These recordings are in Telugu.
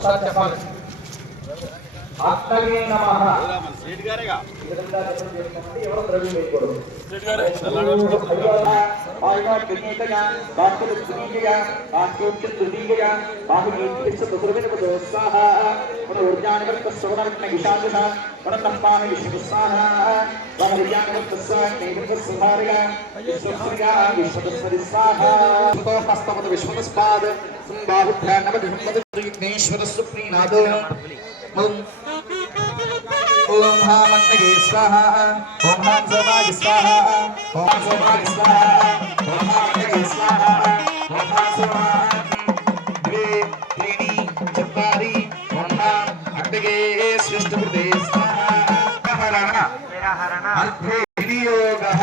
ఒకసారి చెప్పాలి. అత్తగే నమః. ఎవరో ద్రవ్యం వేయకూడదు. ओम हां अग्नये स्वाहा ओम हां सोमाय स्वाहा ओम सोमाय स्वाहा ओम हां अग्नये स्वाहा ओम हां सोमाय द्वे त्रीणि चत्वारि ओम हां अग्नये सृष्टकृते स्वाहा हरण अर्थे विनियोगः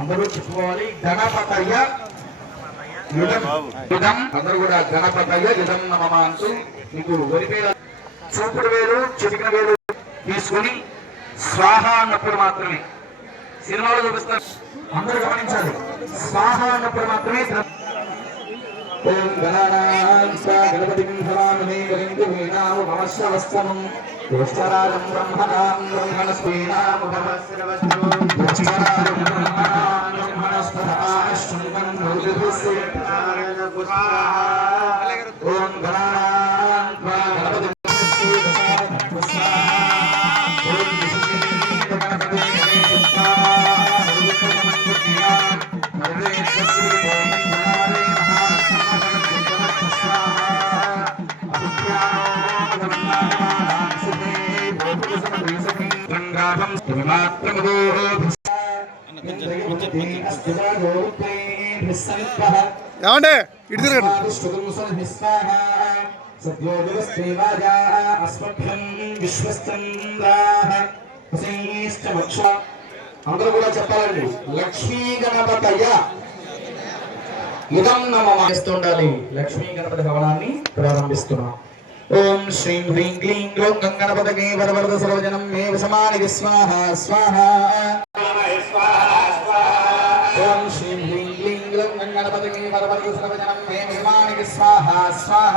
అందరూ చెప్పుకోవాలి. గణపతయ్య యుధం అందరూ కూడా గణపతయ్య యుధం నమః అంటూ మీకు వరిపేద చూపుడు వేలు చిటికిన వేలు తీసుకుని స్వాహ అన్నప్పుడు మాత్రమే సినిమాలో చూపిస్తారు. అందరూ గమనించాలి. స్వాహ అన్నప్పుడు మాత్రమే ఓం గణపతిం హవామహే కవిం కవీనాం ఉపమశ్రవస్తమం జ్యేష్ఠరాజం బ్రహ్మణాం బ్రహ్మణస్పతినాం ఉపమశ్రవస్తమం జ్యేష్ఠరాజం బ్రహ్మణాం బ్రహ్మణస్పతినాం శృణ్వన్ భూతిభూస్య ఓం గణానాం గణపతి ఏమంటే ఇటు తిరగండి. అందరూ కూడా చెప్పాలండి. లక్ష్మీ గణపతయ్య యుధం నమః ఉండాలి. లక్ష్మీ గణపతి భవనాన్ని ప్రారంభిస్తున్నాం. ఓం శ్రీం హ్రీం క్లీం గ్లౌం గణపతగే వరవరద సర్వజనం మే వశమాని స్వాహ స్వాహ. ఓం శ్రీం హ్రీం క్లీం గ్లౌం గణపతగే వరవరద సర్వజనం మే వశమాని స్వాహ స్వాహ.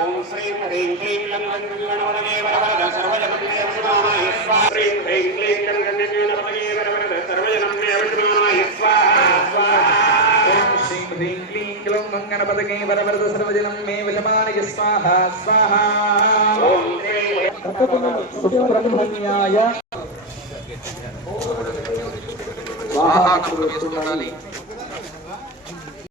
ఓం శ్రీం హ్రీం క్లీం గ్లౌం గణపతగే వరవరద సర్వజనం మే వశమాని స్వాహ. శ్రీం హ్రీం క్లీం గ్లౌం గణపతగే వరవరద సర్వజనం మే వశమాని స్వాహ స్వాహ. ఓం శ్రీం హ్రీం క్లీం గ్లౌం గణపతగే వరవరద సర్వజనం మే వశమాని స్వాహ స్వాహ. ఓం సుబ్రహ్మణ్యాయ స్వాహ.